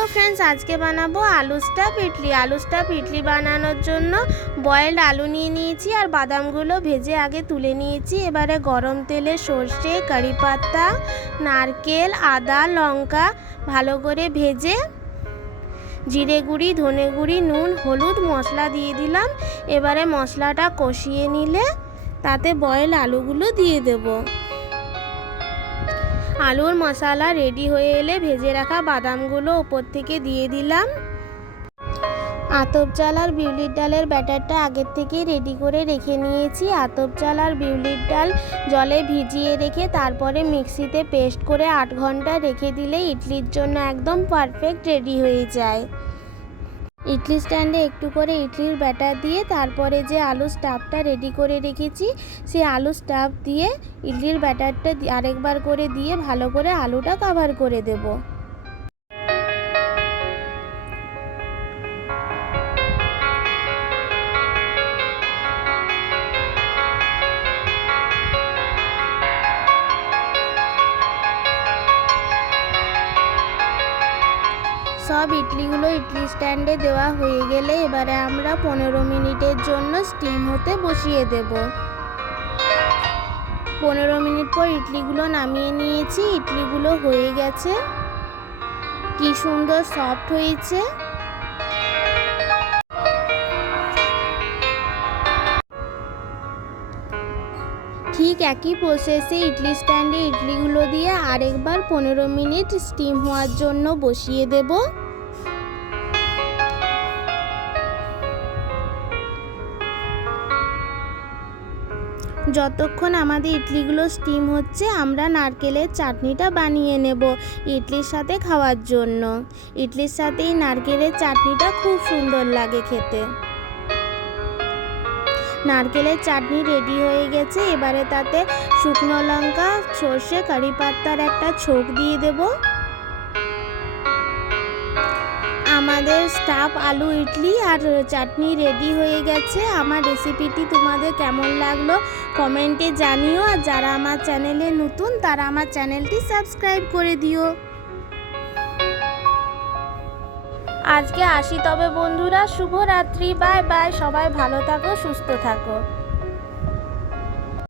Hello friends, আজকে বানাবো আলু স্টাফ ইডলি। আলু স্টাফ ইডলি বানানোর জন্য বয়েলড আলু নিয়ে নিয়েছি আর বাদামগুলো ভেজে আগে তুলে নিয়েছি। এবারে গরম তেলে সর্ষে, কারি পাতা, নারকেল, আদা, লঙ্কা ভালো করে ভেজে জিরে গুঁড়ি, ধনে গুঁড়ি, নুন, হলুদ, মশলা দিয়ে দিলাম। এবারে মশলাটা কষিয়ে নিলে তাতে বয়েলড আলুগুলো দিয়ে দেবো। আলুর মশলা রেডি হয়ে এলে ভেজে রাখা বাদামগুলো ওপর থেকে দিয়ে দিলাম। আতপ চাল আর বিউলির ডালের ব্যাটারটা আগের থেকে রেডি করে রেখে নিয়েছি। আতপ চাল আর বিউলির ডাল জলে ভিজিয়ে রেখে তারপরে মিক্সিতে পেস্ট করে 8 ঘন্টা রেখে দিলে ইডলির জন্য একদম পারফেক্ট রেডি হয়ে যায়। ইডলি স্ট্যান্ডে একটু করে ইডলির ব্যাটার দিয়ে তারপরে যে আলু স্টাফটা রেডি করে রেখেছি সেই আলু স্টাফ দিয়ে ইডলির ব্যাটারটা আরেকবার করে দিয়ে ভালো করে আলুটা কভার করে দেব। সব ইডলিগুলো ইডলি স্ট্যান্ডে দেওয়া হয়ে গেলে এবারে আমরা 15 মিনিটের জন্য স্টিম হতে বসিয়ে দেব। 15 মিনিট পর ইডলিগুলো নামিয়ে নিয়েছি। ইডলিগুলো হয়ে গেছে, কি সুন্দর সফট হয়েছে। ঠিক একই প্রসেসে ইডলি স্ট্যান্ডে ইডলিগুলো দিয়ে আরেকবার 15 মিনিট স্টিম হওয়ার জন্য বসিয়ে দেব। যতক্ষণ আমাদের ইডলিগুলো স্টিম হচ্ছে আমরা নারকেলের চাটনিটা বানিয়ে নেব ইডলির সাথে খাওয়ার জন্য। ইডলির সাথে এই নারকেলের চাটনিটা খুব সুন্দর লাগে খেতে। নারকেলের চাটনি রেডি হয়ে গেছে। এবারে তাতে শুকনো লঙ্কা, সর্ষে, কারি পাতার একটা ছোক দিয়ে দেব। আমাদের স্টাফ আলু ইডলি আর চাটনি রেডি হয়ে গেছে। আমার রেসিপিটি তোমাদের কেমন লাগলো কমেন্টে জানিও। আর যারা আমার চ্যানেলে নতুন তারা আমার চ্যানেলটি সাবস্ক্রাইব করে দিও। আজকে আসি তবে বন্ধুরা, শুভরাত্রি, বাই বাই। সবাই ভালো থাকো, সুস্থ থাকো।